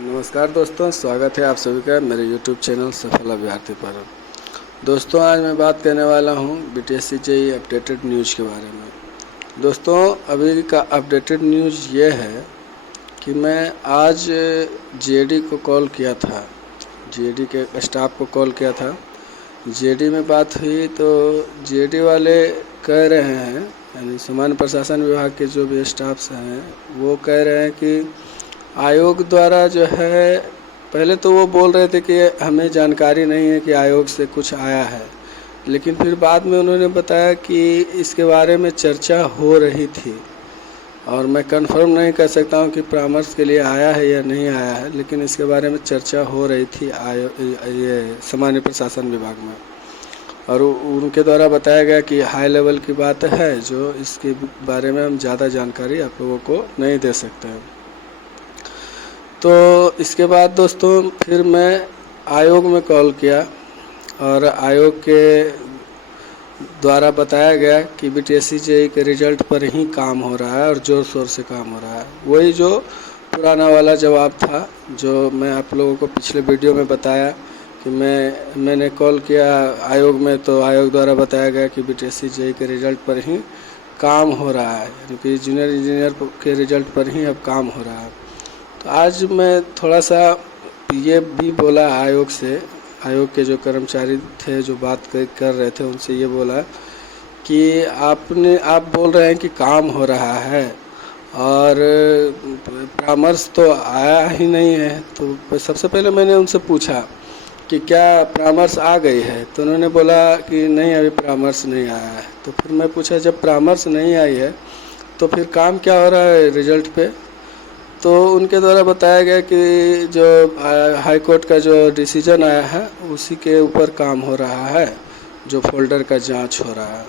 नमस्कार दोस्तों, स्वागत है आप सभी का मेरे YouTube चैनल सफल अभ्यर्थी पर। दोस्तों, आज मैं बात करने वाला हूं BTSC JEE अपडेटेड न्यूज़ के बारे में। दोस्तों, अभी का अपडेटेड न्यूज़ ये है कि मैं आज JD को कॉल किया था, JD के स्टाफ को कॉल किया था। JD में बात हुई तो JD वाले कह रहे हैं, यानी सामान्य प्रशासन विभाग के जो भी स्टाफ्स हैं वो कह रहे हैं कि आयोग द्वारा जो है, पहले तो वो बोल रहे थे कि हमें जानकारी नहीं है कि आयोग से कुछ आया है, लेकिन फिर बाद में उन्होंने बताया कि इसके बारे में चर्चा हो रही थी। और मैं कंफर्म नहीं कर सकता हूं कि परामर्श के लिए आया है या नहीं आया है, लेकिन इसके बारे में चर्चा हो रही थी ये सामान्य प्रशासन विभाग में। और उनके द्वारा बताया गया कि हाई लेवल की बात है, जो इसके बारे में हम ज़्यादा जानकारी आप लोगों को नहीं दे सकते हैं। तो इसके बाद दोस्तों फिर मैं आयोग में कॉल किया और आयोग के द्वारा बताया गया कि BTSC JEE के रिज़ल्ट पर ही काम हो रहा है और ज़ोर शोर से काम हो रहा है। वही जो पुराना वाला जवाब था जो मैं आप लोगों को पिछले वीडियो में बताया कि मैंने कॉल किया आयोग में, तो आयोग द्वारा बताया गया कि BTSC JEE के रिज़ल्ट पर ही काम हो रहा है, यानी कि जूनियर इंजीनियर के रिज़ल्ट पर ही अब काम हो रहा है। तो आज मैं थोड़ा सा ये भी बोला आयोग से, आयोग के जो कर्मचारी थे जो बात कर रहे थे उनसे ये बोला कि आप बोल रहे हैं कि काम हो रहा है और परामर्श तो आया ही नहीं है। तो सबसे पहले मैंने उनसे पूछा कि क्या परामर्श आ गई है, तो उन्होंने बोला कि नहीं, अभी परामर्श नहीं आया है। तो फिर मैं पूछा, जब परामर्श नहीं आई है तो फिर काम क्या हो रहा है रिजल्ट पे? तो उनके द्वारा बताया गया कि जो हाई कोर्ट का जो डिसीजन आया है उसी के ऊपर काम हो रहा है, जो फोल्डर का जांच हो रहा है।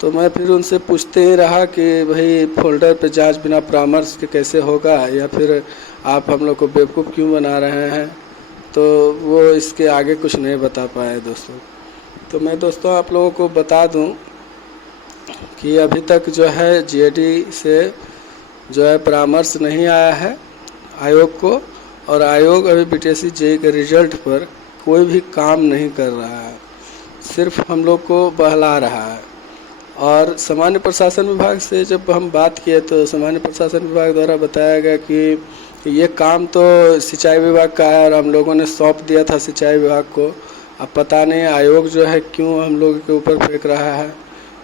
तो मैं फिर उनसे पूछते ही रहा कि भाई फोल्डर पे जांच बिना परामर्श के कैसे होगा, या फिर आप हम लोग को बेवकूफ़ क्यों बना रहे हैं? तो वो इसके आगे कुछ नहीं बता पाए दोस्तों। तो मैं दोस्तों आप लोगों को बता दूं कि अभी तक जो है JD से जो है परामर्श नहीं आया है आयोग को, और आयोग अभी BTSC JEE के रिज़ल्ट पर कोई भी काम नहीं कर रहा है, सिर्फ हम लोग को बहला रहा है। और सामान्य प्रशासन विभाग से जब हम बात किए तो सामान्य प्रशासन विभाग द्वारा बताया गया कि ये काम तो सिंचाई विभाग का है और हम लोगों ने सौंप दिया था सिंचाई विभाग को। अब पता नहीं आयोग जो है क्यों हम लोगों के ऊपर फेंक रहा है,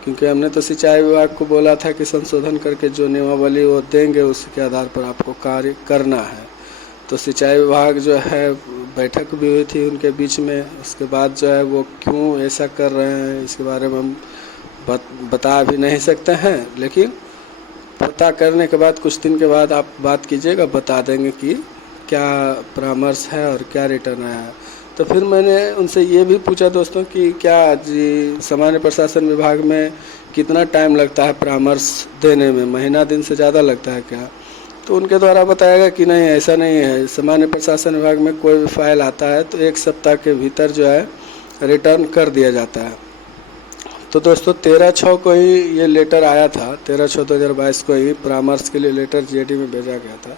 क्योंकि हमने तो सिंचाई विभाग को बोला था कि संशोधन करके जो नियमावली वो देंगे उसके आधार पर आपको कार्य करना है। तो सिंचाई विभाग जो है बैठक भी हुई थी उनके बीच में, उसके बाद जो है वो क्यों ऐसा कर रहे हैं इसके बारे में हम बता भी नहीं सकते हैं, लेकिन पता करने के बाद कुछ दिन के बाद आप बात कीजिएगा, बता देंगे कि क्या परामर्श है और क्या रिटर्न आया है। तो फिर मैंने उनसे ये भी पूछा दोस्तों कि क्या जी सामान्य प्रशासन विभाग में कितना टाइम लगता है परामर्श देने में, महीना दिन से ज़्यादा लगता है क्या? तो उनके द्वारा बताया गया कि नहीं, ऐसा नहीं है। सामान्य प्रशासन विभाग में कोई भी फाइल आता है तो 1 सप्ताह के भीतर जो है रिटर्न कर दिया जाता है। तो दोस्तों 13/6 को ही ये लेटर आया था, 13/6/2022 को ही परामर्श के लिए लेटर JD में भेजा गया था।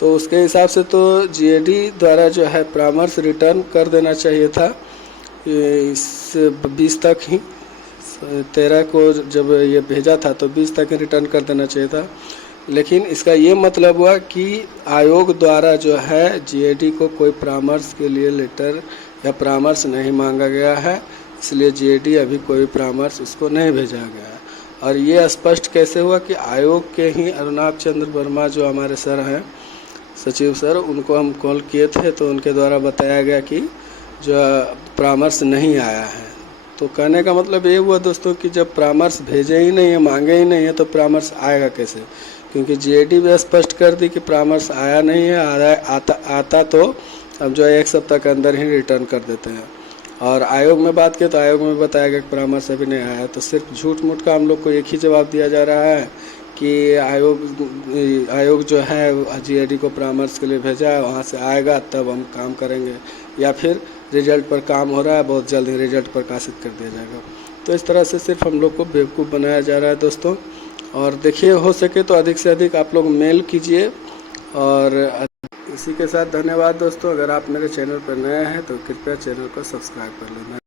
तो उसके हिसाब से तो JD द्वारा जो है परामर्श रिटर्न कर देना चाहिए था इस 20 तक ही। 13 को जब ये भेजा था तो 20 तक ही रिटर्न कर देना चाहिए था, लेकिन इसका ये मतलब हुआ कि आयोग द्वारा जो है JD को कोई परामर्श के लिए लेटर या परामर्श नहीं मांगा गया है, इसलिए JD अभी कोई परामर्श उसको नहीं भेजा गया है। और ये स्पष्ट कैसे हुआ कि आयोग के ही अरुणाभ चंद्र वर्मा जो हमारे सर हैं, सचिव सर, उनको हम कॉल किए थे तो उनके द्वारा बताया गया कि जो परामर्श नहीं आया है। तो कहने का मतलब ये हुआ दोस्तों कि जब परामर्श भेजे ही नहीं है, मांगे ही नहीं है, तो परामर्श आएगा कैसे? क्योंकि JD भी स्पष्ट कर दी कि परामर्श आया नहीं है, आता तो अब जो है 1 सप्ताह के अंदर ही रिटर्न कर देते हैं। और आयोग में बात की तो आयोग में बताया गया कि परामर्श अभी नहीं आया। तो सिर्फ झूठ मूठ का हम लोग को एक ही जवाब दिया जा रहा है कि आयोग जो है JD को परामर्श के लिए भेजा है, वहाँ से आएगा तब हम काम करेंगे, या फिर रिजल्ट पर काम हो रहा है, बहुत जल्द ही रिजल्ट प्रकाशित कर दिया जाएगा। तो इस तरह से सिर्फ हम लोग को बेवकूफ़ बनाया जा रहा है दोस्तों। और देखिए, हो सके तो अधिक से अधिक आप लोग मेल कीजिए और इसी के साथ धन्यवाद दोस्तों। अगर आप मेरे चैनल पर नए हैं तो कृपया चैनल को सब्सक्राइब कर लेना।